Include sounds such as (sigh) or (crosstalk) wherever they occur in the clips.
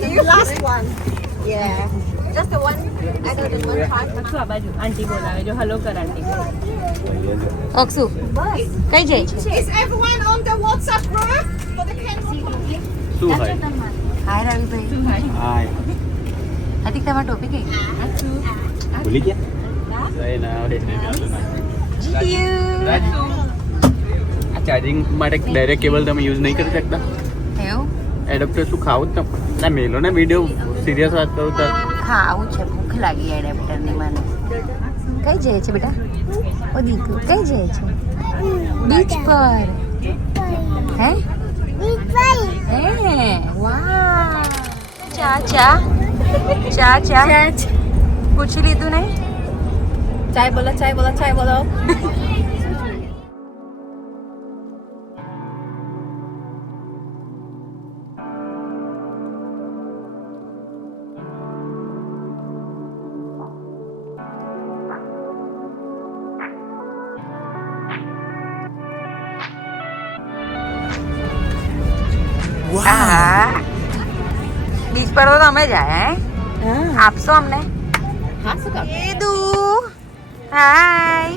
the last one. Yeah. Just the one. I know the one part. Akshu આ બાજુ. આંટી બોલાવે જો હલો કર આંટી અક્ષુ કઈ જાય? છે Is everyone on the WhatsApp group for the camera? શું હોય હાય રવિભાઈ હાય હતી તમારી ટોપિક એ? ભૂલી ગયા? જય ના. આવડે આ ચાર્જિંગ માટે ડાયરેક્ટ કેબલ તમે યુઝ નહીં કરી શકતા. એડપ્ટર શું ખાવું જ તમે ના મેલો ને વીડિયો સિરિયસ વાત કરું તો. હા આવું છે. ભૂખ લાગી એડેપ્ટરની મને. કઈ જાય છે બેટા? ઓ દીકુ કઈ જાય છે? બીચ પર. હે? હે વાહ. ચા ચા. ચા ચા. પૂછી લીધું નહીં? ચાય બોલો ચાય બોલો ચાય બોલો. પર તો તમે જાય હે? આપશો અમને? હાય.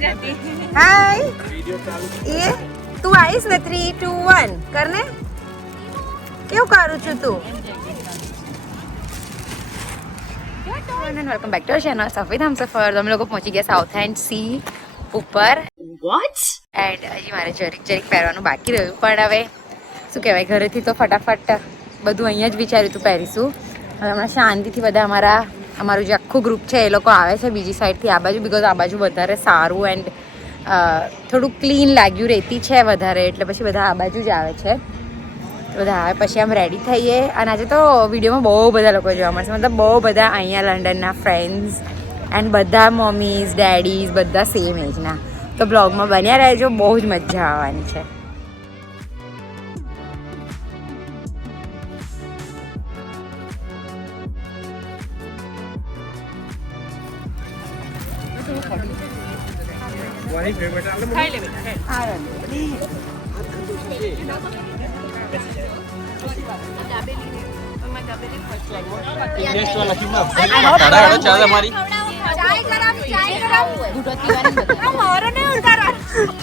જ હાય. એ તું આવીશ ને થ્રી ટુ વન કર ને. કેવું કરું છું તું? વેલકમ બેક ટુ ચેનલ સફેદ હમ સફર તમે લોકો પહોંચી ગયા સાઉથ એન્ડ સી ઉપર. વોચ એન્ડ હજી મારે જરીક જરીક પહેરવાનું બાકી રહ્યું પણ હવે શું કહેવાય ઘરેથી તો ફટાફટ બધું અહીંયા જ વિચાર્યું હતું પહેરીશું હવે હમણાં શાંતિથી બધા અમારા અમારું જે આખું ગ્રુપ છે એ લોકો આવે છે બીજી સાઈડથી આ બાજુ બિકોઝ આ બાજુ વધારે સારું એન્ડ થોડું ક્લીન લાગ્યું રહેતી છે વધારે, એટલે પછી બધા આ બાજુ જ આવે છે. બધા આવે, પછી આમ રેડી થઈએ. અને આજે તો વિડીયોમાં બહુ બધા લોકો જોવા મળશે. મતલબ બહુ બધા અહીંયા લંડનના ફ્રેન્ડ્સ એન્ડ બધા મમ્મીઝ ડેડીઝ બધા સેમ એજના તો બ્લોગમાં બન્યા રહેજો, બહુ જ મજા આવવાની છે.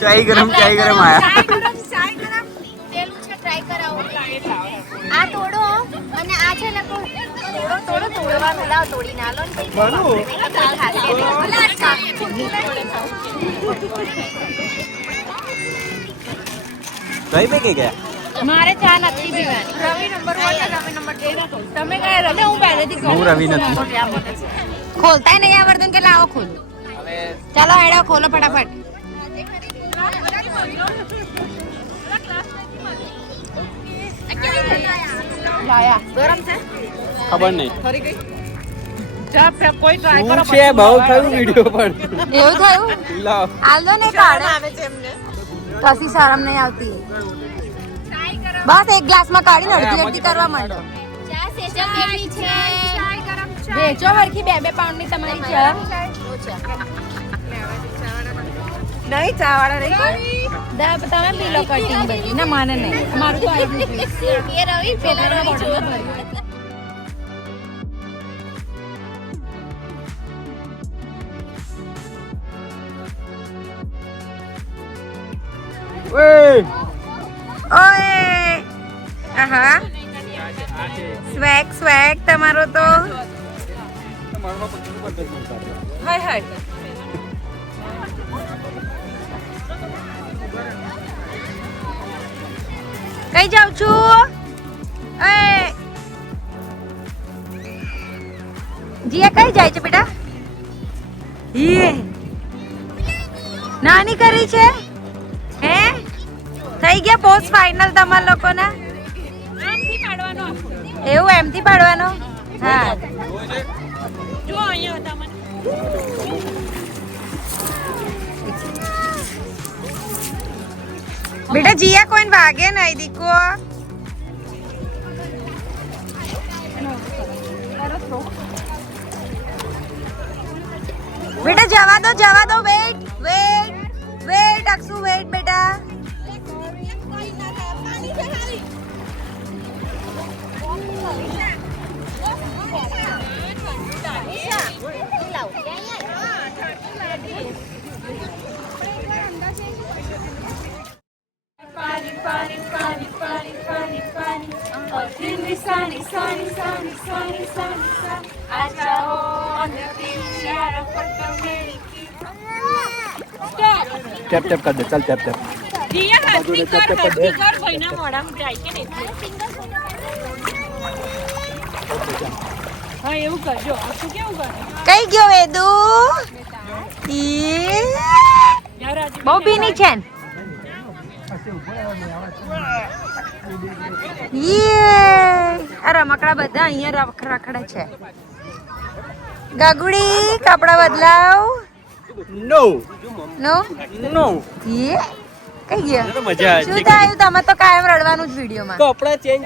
ખાઈ ગરમ ચાય ગરમ ચાય ગરમ આયા છે ટ્રાય કરાવો આ તો તોડો તોડો તોડવાનું લાવ તોડી ના લો ને કઈ પે કે ગયા મારે ચા નથી પીવાની. રવિ નંબર વન ને રવિ નંબર બે તમે કયા રવિ હું પહેલેથી કહું હું રવિ નથી. ખોલતાય નહીં આવડતું કે લાવો ખોલો. ચાલો હેડો ખોલો ફટાફટ. ખબર નહીં. ફરી ગઈ? કોઈ ટ્રાય કરો છે? બહુ થયું વીડિયો પર એવું થયું? લાવ હાલ ને કાઢે આવે છે એમને. કશી શરમ નહીં આવતી. બસ એક ગ્લાસમાં કાઢીને અડધી અડધી કરવા માંડો. વેચો હરખી બે બે પાઉન્ડની તમારી ચા નહીં ચા વાળા નહીં દા- તમે પી લો કટિંગ બધી. ના માને નહીં. મારું તો આવ્યું નથી. (laughs) રવિ પેલા રવિ તમારો તો હાય હાય. કઈ જાઉં છું? એ. જીયા કઈ જાય છે બેટા? યે નાની કરી છે? હે? થઈ ગયા પોસ્ટ ફાઇનલ તમારા લોકોના. એવું એમથી પાડવાનો? હા જો અહીંયા હતા મને બેટા જીયા કોઈને વાગે નહીં દીકો બેટા જવા દો જવા દો wait wait wait Akshu wait બેટા sunny, sunny, sunny. I travel on the beach, shadow for the tape tape કર દે. ચાલ ટેપ ટેપ રિયા હાથની કર હાથની કર ભાઈના મોઢામાં જાય કે નહીં? હા એવું કરજો. આખું કેવું કરે? કઈ ગયો વેદુ? ઈ? બહુ ભીની છે ને? યે! આ રમકડા બધા અહીંયા રખ- રખડે છે. ગાગુડી કપડા બદલાવ. નો નો નો યે? કઈ ગયા? મજા શું થાય? તમે તો કાયમ રડવાનું જ વિડીયોમાં. કપડા change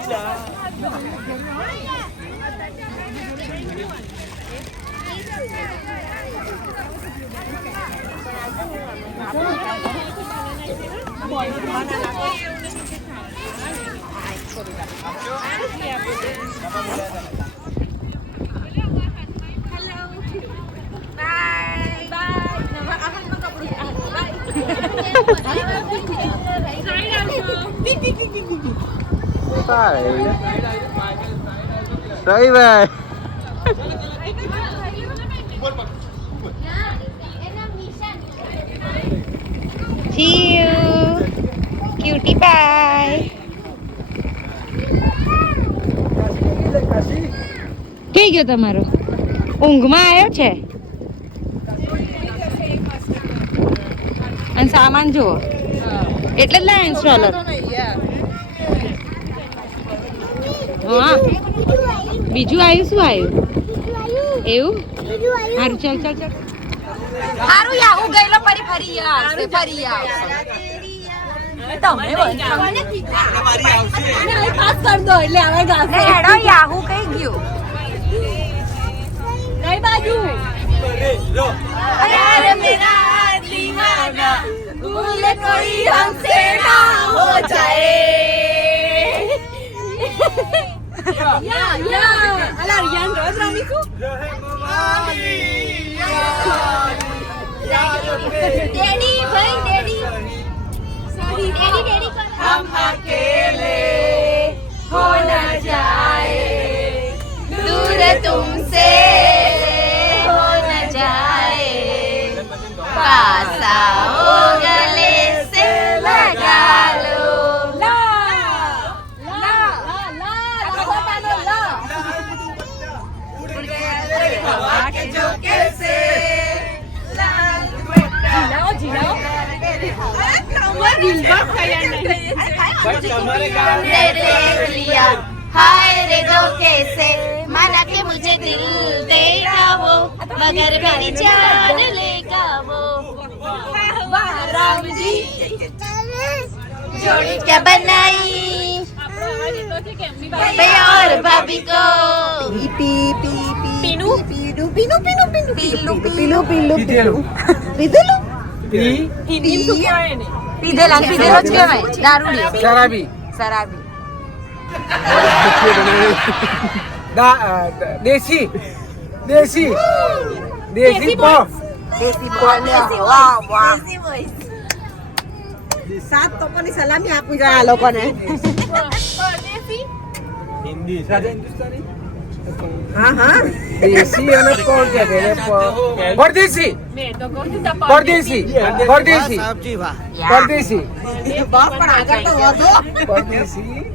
Tại Đấy về See you cutie bye થઈ ગયો તમારો? ઊંઘમાં આવ્યો છે? અને સામાન જુઓ. એટલે જ લાયા ઇન્સ્ટોલર હા. બીજું આવ્યું શું આવ્યું એવું? સારું ચાલ ચાલ ચાલ. સારું યા હું ગયેલો ફરી ફરી આવશે ફરી આવશે tổng đấy bởi thằng nhất thì cả này password đổi lẻ này cả này ở đó yahoo cái kiểu. Đấy dạ, ba du Yeah yeah, हमसे ना हो जाए या या हम अकेले हो न जाए। दूर तुमसे हो न जाए। पास आओ हो मगर मेरी जान लेगा वो वाह राम जी जोड़ी क्या बनाई भैया और भाभी को પીનું પીલું પીલું પીલું પીલું પીધેલું હિન્દી શું કહેવાય ને પીધેલા ને પીધેલો જ કહેવાય દારૂડિયો શરાબી શરાબી દેશી દેશી. દેશી પોપ. દેશી બોલ વાહ વાહ સાત તોપોની સલામી આપું જોઈએ આ લોકોને. હિન્દી હા હા. દેશી અને કોણ કે છે પરદેશી. પરદેશી. પરદેશી. પરદેશી. બાપ પણ આગળ તો વધો. પરદેશી.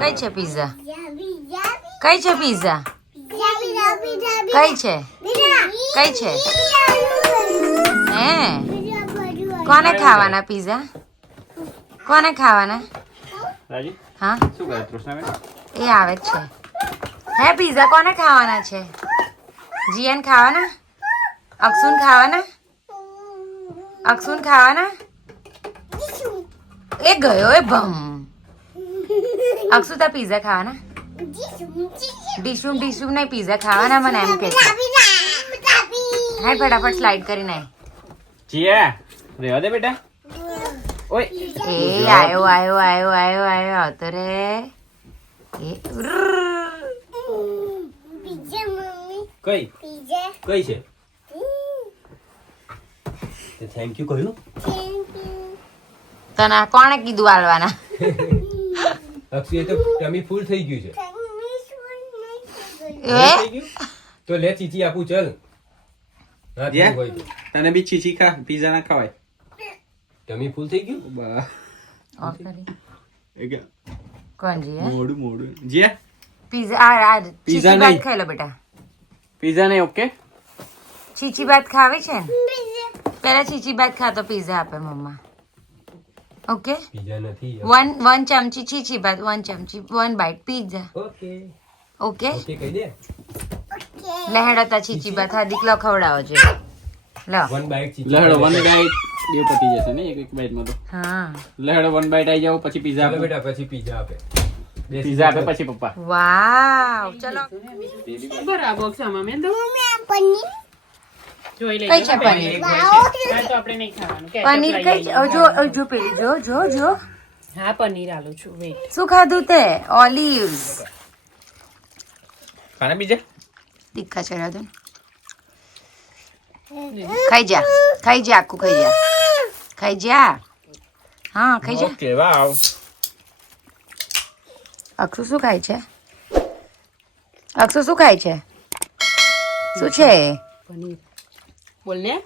કઈ છે પિઝા કઈ છે પિઝા કઈ છે? કઈ છે? હે? કોને ખાવાના પીઝા કોને ખાવાના? હા? એ આવે જ છે. હે પીઝા કોને ખાવાના છે? જીયન ખાવાના? અક્ષુન ખાવાના? અક્ષુન ખાવાના? એ ગયો એ ભમ. અક્ષુ તા પિઝા ખાવાના? ડીશુમ ડીશુમ નહીં પીઝા ખાવાના મને એમ કે હા હાય ફટાફટ સ્લાઇડ કરી નાય જીયા રેવા દે બેટા. ઓય. એ આયો આયો આયો આયો આયો આવતો રે. એ કઈ? કઈ છે? થેન્ક યુ કહ્યું? તને કોણે કીધું આલવાના? (laughs) અક્ષય તો ટમી ફૂલ થઈ ગયું છે? તો લે ચીચી આપું ચલ. તને બી ચીચી ખા પીઝા ના ખવાય. ટમી ફૂલ થઈ ગયું? બા ઓફ કરી. એ કોણ જી મોડું મોડું. જીયા પીઝા આ આ પીઝા ચીચી નહીં. ખાઈ લો બેટા. પીઝા નહીં ઓકે ચીચી ભાત ખાવી છે? ને પેલા ચીચી ભાત ખા તો પીઝા આપે મમ્મા. ઓકે બીજા નથી વન વન ચમચી ચીચી ભાત વન ચમચી one bite pizza okay okay okay કહી દે લહેડતા ચીચી ભાત હા દીકલો ખવડાવો છે લો વન બાઈટ ચીચી લહેડો વન બાઈટ બે પતી જશે ને એક એક બાઈટમાં તો હા લહેડો વન બાઈટ આવી જાવ પછી પીઝા ચાલો આપો બેટા પછી પીઝા આપે બે પીઝા આપે પછી પપ્પા વાવ ચલો બરાબર સામા મેં તો જોઈ કઈ છે પનીર? તો આપણે નહીં ખાવાનું. પનીર કઈ જો જો પેલી જો જો જો. હા પનીર આલું છું વેટ શું ખાધું તે? ઓલિવ્સ ખાના બીજા? તીખા છે તું ખાઈ જા ખાઈ જા આખું ખાઈ જા. ખાઈ જા. હા ખાઈ જા. ઓકે વાવ અક્ષુ શું ખાય છે? અક્ષુ શું ખાય છે? શું છે? પનીર. બોલ ને.